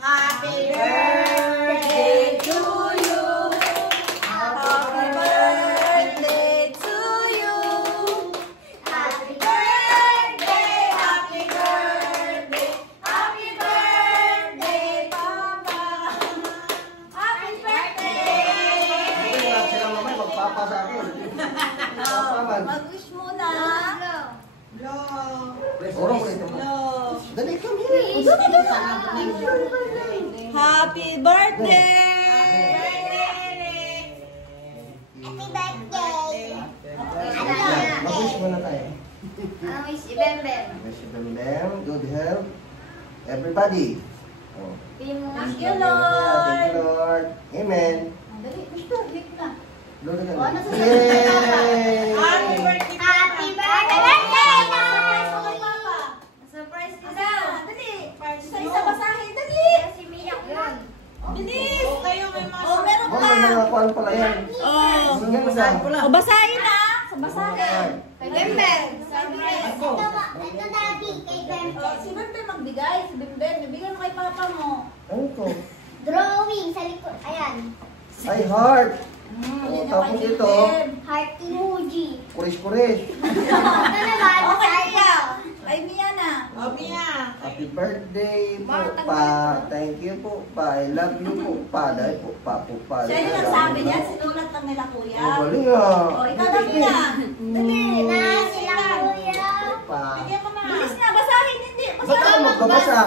Happy birthday to you. Happy birthday to you. Happy birthday, happy birthday, happy birthday, Papa. Happy birthday. Sila mamay magpapa sa akin. Mag-wish muna. Orong ulit mo. Dali kami. Happy birthday! Happy birthday! Mag-wish muna tayo. Ang wish si Bembem. Wish you them good health. Everybody. Oh. Thank you, Lord! Thank you, Lord. Amen. Dali, gusto, halik na. Lord, Oh, nasa yay! Happy birthday, Happy birthday, Papa! Surprise ka na! Dali! Isa basahin, dali! Si Mia yun. Bilis! Oh, meron Oh, pa! may mga kuwan pala yan. Oh! Sige, basahin ko lang. Oh, basahin na! Basahin! Kay Bembem. Ako. Ito daddy, kay Bembem. Oh, si Bembe magbigay. Si Bembe, bibigyan mo kay Papa mo. Ano to? Drawing sa likod. Ayan. Ay, heart. Yun Oh, yung tapos kay ito. Bembe. Heart emoji. Kuris-kuris. Ito naman. Okay, tayo. Mia. Ay, Mia na. Happy birthday po, pa. Thank you po, pa. I love you po, pa. Dahil po, pa. Siya yung nagsabi niya, sinulat lang nila kuya. Ang galing ah. Oh, ikaw na Mia. Dali. Na sila kuya. Pa. Bilis na, basahin. Hindi, Ba't ako basahin mo. magbabasa?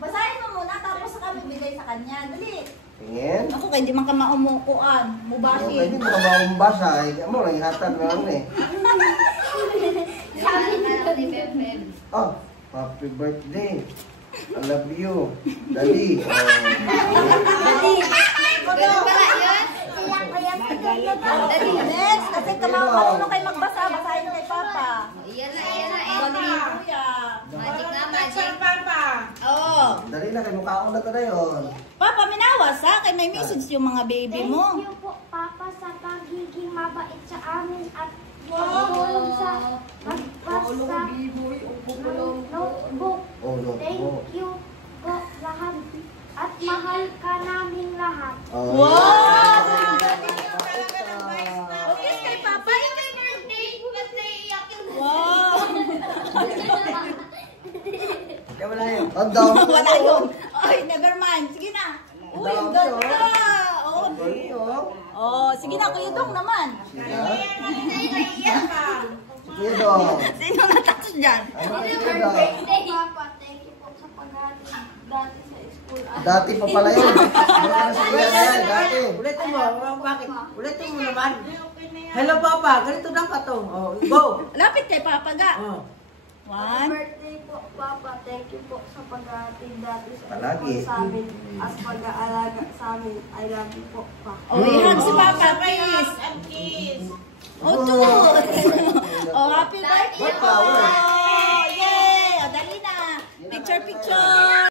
Basahin mo muna, tapos saka bibigay sa kanya. Dali. Tingin. Ako, kaya di man ka maumukuan. Okay, Mubasin. hindi mo ka maumbasa. Mo lang ihatag na lang eh. Sabi ni Bembem. Oh, happy birthday. I love you. Daddy. Oh. Dali. Ganun pala yun? Sila kuya. Dali. Next, kasi marunong kayo magbasa. Basahin mo kay Papa. Iyan na, iyan na. Galing kuya. Magic na, magic. Oo. Dali na, kay mukha ko na ito na yun. Papa, minawas ha? Kay may message yung mga baby mo. Thank you po, Papa, sa pagiging mabait sa amin at pagtulong sa magbasa ng notebook. Oh, no. Thank you po lahat at mahal ka namin lahat. Oh, Wow! yeah. Okay, kay Papa. Birthday! Wow! Wala yun. Ang dami. Wala yun. Ay, never mind. Sige na. Uy, ang ganda. Oh, Ang galing, oh. oh, sige na, Kuya Dong naman. Sige. Sige, Dong. Sino natouch dyan? Ano kay Kuya Dong? Papa, thank you po sa pag-aaral dati sa school. Dati pa pala yun. Ano ka na sa kuya na yan, dati. Ulitin mo, bakit? Ulitin mo naman. Hello, Papa. Ganito dapat to. Oh, go. Lapit kay Papa ga. Oh. One. Birthday po, Papa. Thank you po sa pag-aaral dati sa Palagi. school sa amin. As pag-aalaga sa amin. I love you po, Pa. Oh, i-hug si Papa, please. Oh, two. Oh, happy birthday, What power? Papa.